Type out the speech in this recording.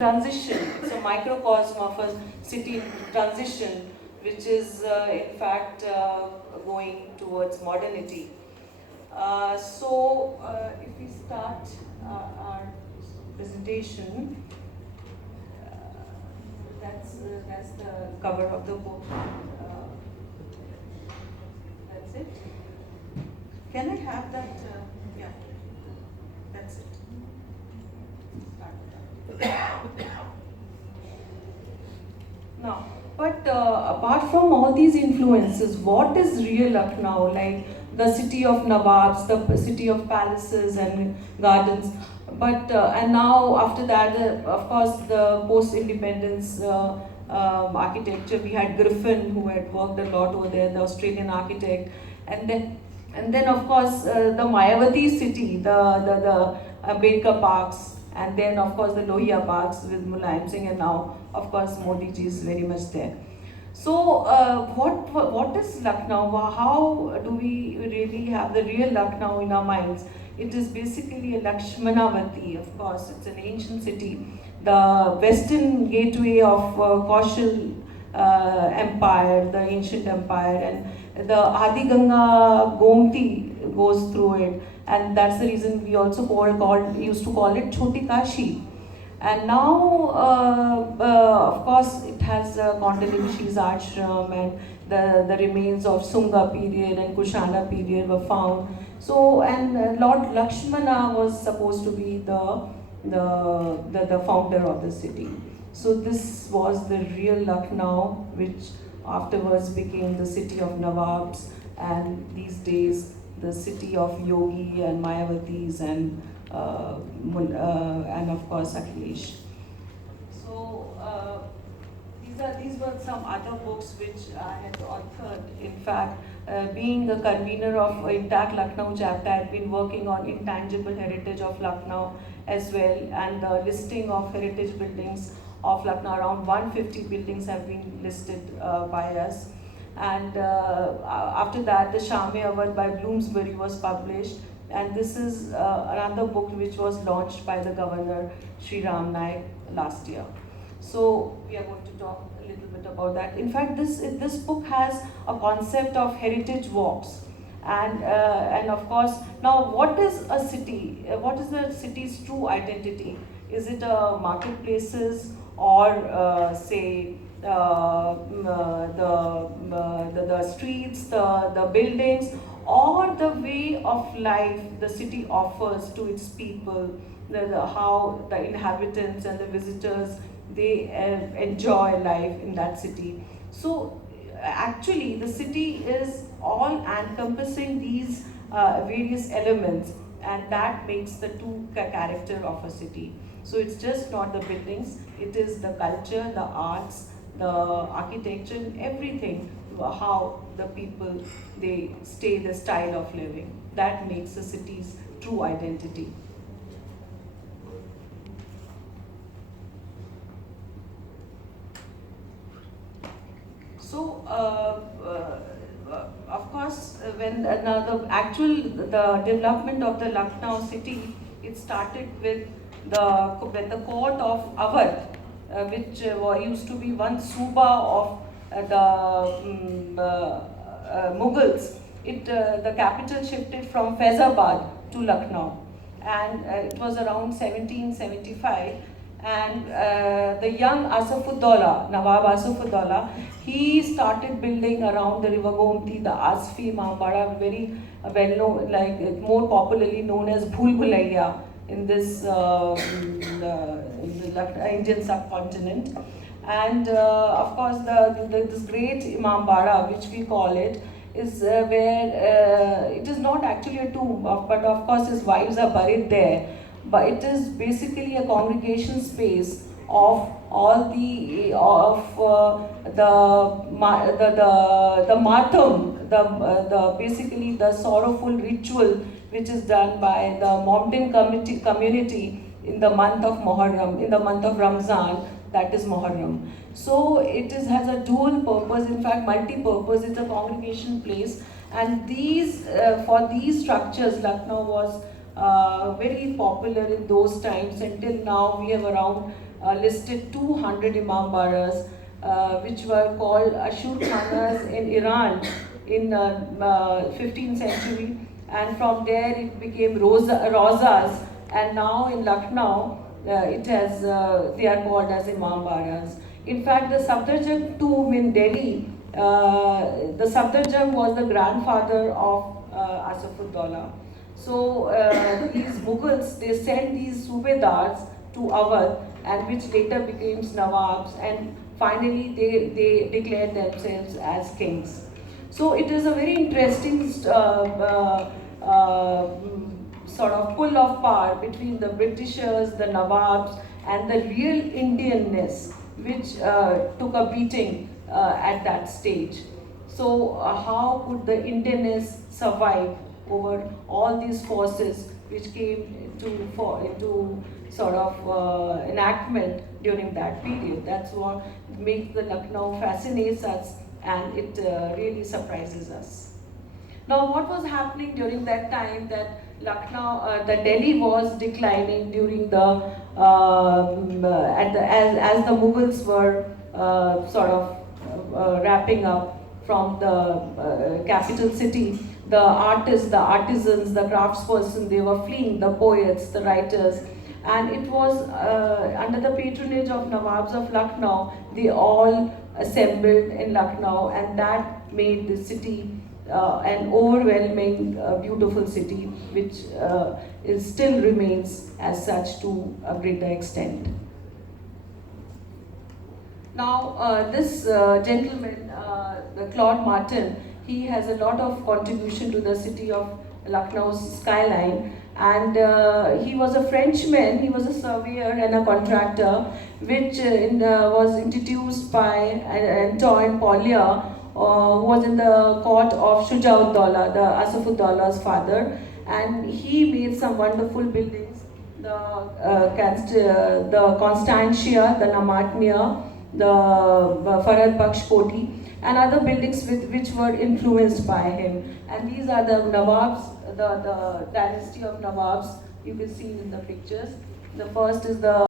transition. It's a microcosm of a city in transition, which is in fact going towards modernity. If we start our presentation, that's the cover of the book. That's it. Can I have that? Yeah, that's it. Now, but apart from all these influences, what is real Lucknow? Like the city of Nawabs, the city of palaces and gardens. But and now after that, of course, the post-independence architecture. We had Griffin, who had worked a lot over there, the Australian architect, and then of course the Mayavati city, the Ambedkar parks, and then of course the Lohia parks with Mulayam Singh, and now of course Modi ji is very much there. So what is Lucknow? How do we really have the real Lucknow in our minds? It is basically a Lakshmanavati, of course. It's an ancient city, the western gateway of Kaushal empire, the ancient empire, and the Adi Ganga Gomti goes through it, and that's the reason we also used to call it Choti Kashi. And now, of course, it has Kondalimshi's ashram, and the remains of Sunga period and Kushana period were found. So, and Lord Lakshmana was supposed to be the founder of the city. So this was the real Lucknow, which afterwards became the city of Nawabs, and these days the city of Yogi and Mayavatis and of course Akhilesh. So these were some other books which I had authored. In fact, being the convener of Intact Lucknow chapter, I had been working on intangible heritage of Lucknow as well, and the listing of heritage buildings of Lucknow. Around 150 buildings have been listed by us. And after that, the Sham-e Awad by Bloomsbury was published, and this is another book which was launched by the governor Sri Ram Naik last year. So we are going to talk a little bit about that. In fact, this book has a concept of heritage walks, and of course, now what is a city? What is the city's true identity? Is it marketplaces, or say the streets, the buildings, or the way of life the city offers to its people, how the inhabitants and the visitors, they enjoy life in that city. So actually the city is all encompassing these various elements, and that makes the true character of a city. So it's just not the buildings, it is the culture, the arts, the architecture, and everything, how the people, they stay, the style of living. That makes a city's true identity. So, of course, when now the development of the Lucknow city, it started with the court of Awadh, which used to be one Suba of the Mughals. The capital shifted from Faizabad to Lucknow, and it was around 1775. And the young Asafuddaulah, Nawab Asafuddaulah, he started building around the river Gomti, the Asfi Imambara, very well known, like more popularly known as Bhul Bhulaiya in this in the Indian subcontinent. And of course, this great Imambara, which we call it, is where it is not actually a tomb, but of course his wives are buried there. But it is basically a congregation space of all the matam, the basically the sorrowful ritual which is done by the Mountain community in the month of Muharram, in the month of Ramzan, that is Muharram. So has a dual purpose, in fact multi-purpose. It's a congregation place, and for these structures, Lucknow was very popular in those times. Until now, we have around listed 200 Imambaras, which were called Ashur Khanas in Iran in 15th century, and from there it became Rozas, and now in Lucknow they are called as Imambaras. In fact, the Safdarjung tomb in Delhi, the Safdarjung was the grandfather of Asafuddaula. So these Mughals, they sent these Subedars to Awadh, and which later became Nawabs, and finally they declared themselves as kings. So it is a very interesting sort of pull of power between the Britishers, the Nawabs, and the real Indianness, which took a beating at that stage. So how could the Indianness survive over all these forces which came into sort of enactment during that period? That's what makes the Lucknow fascinates us, and it really surprises us. Now, what was happening during that time, that the Delhi was declining during the as the Mughals were sort of wrapping up from the capital city. The artists, the artisans, the craftsperson, they were fleeing. The poets, the writers, and it was under the patronage of Nawabs of Lucknow. They all assembled in Lucknow, and that made the city an overwhelming, beautiful city, which still remains as such to a greater extent. Now, this gentleman, the Claude Martin, he has a lot of contribution to the city of Lucknow's skyline, and he was a Frenchman. He was a surveyor and a contractor, which was introduced by Antoine Paulier, who was in the court of Shujauddaulah, the Asafuddaullah's father, and he made some wonderful buildings, the Constantia, the Namatnia, the Farad Baksh Koti, and other buildings which were influenced by him. And these are the Nawabs, the dynasty of Nawabs you can see in the pictures. The first is the